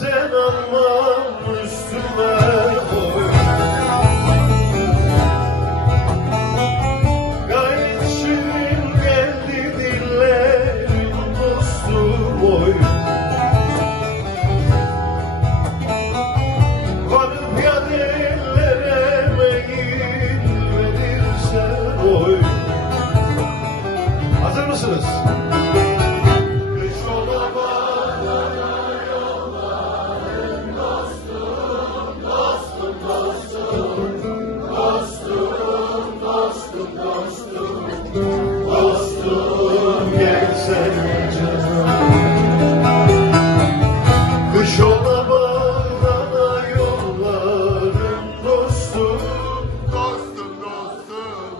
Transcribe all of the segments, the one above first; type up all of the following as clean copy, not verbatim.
sen almam üstüme koy. Gayet şirin geldi dillerin dostum oy. Varıp yar ellere meyil verirsen oy. Hazır mısınız? Dostum gelsene canım. Kış ola bağlana yollarım dostum. Dostum, dostum.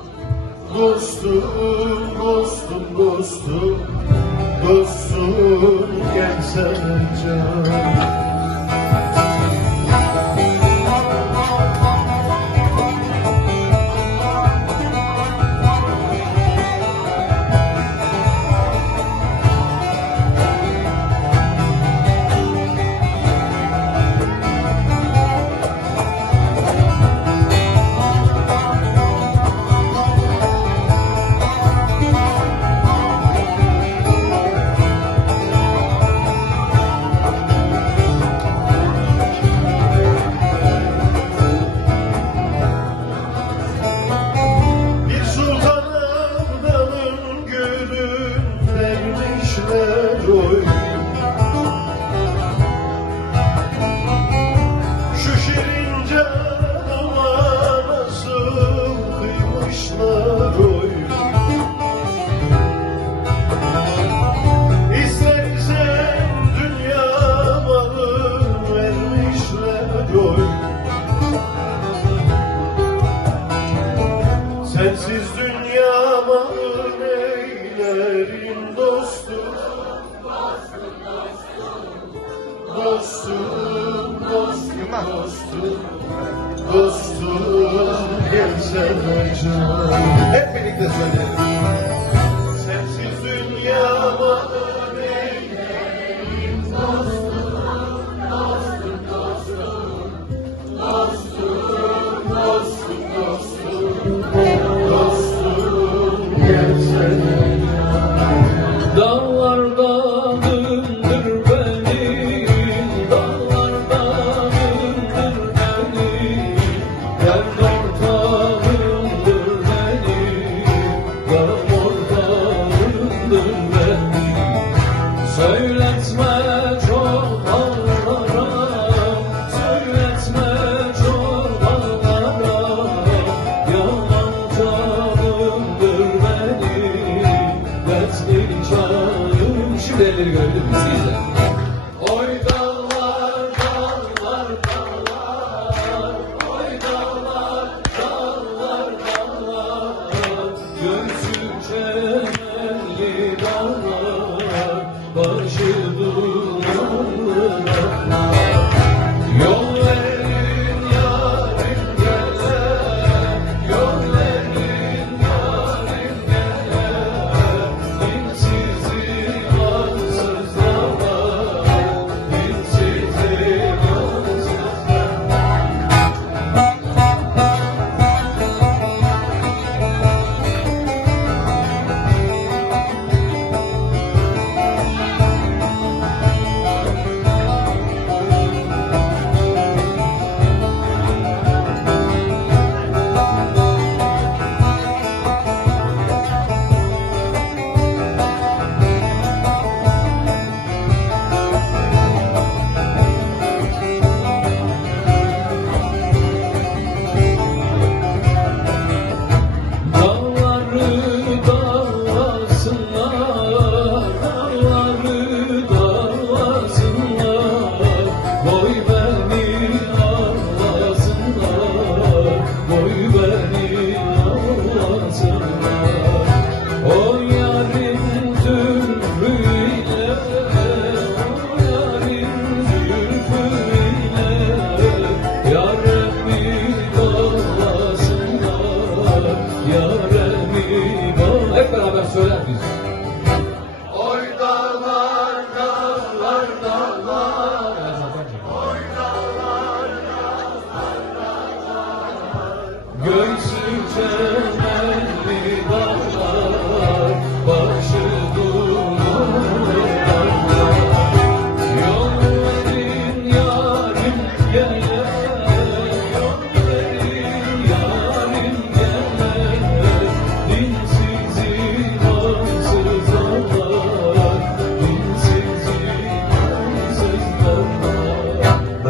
Dostum, dostum, dostum. Dostum gelsene canım. Oy. Şu şirin canıma nasıl kıymışlar oy. İstersen dünya malı vermişler oy. Sensiz dünya malı neylerin dostum. Dostum, dostum, dostum, dostum, gelsene canım. Hep birlikte söyleyelim.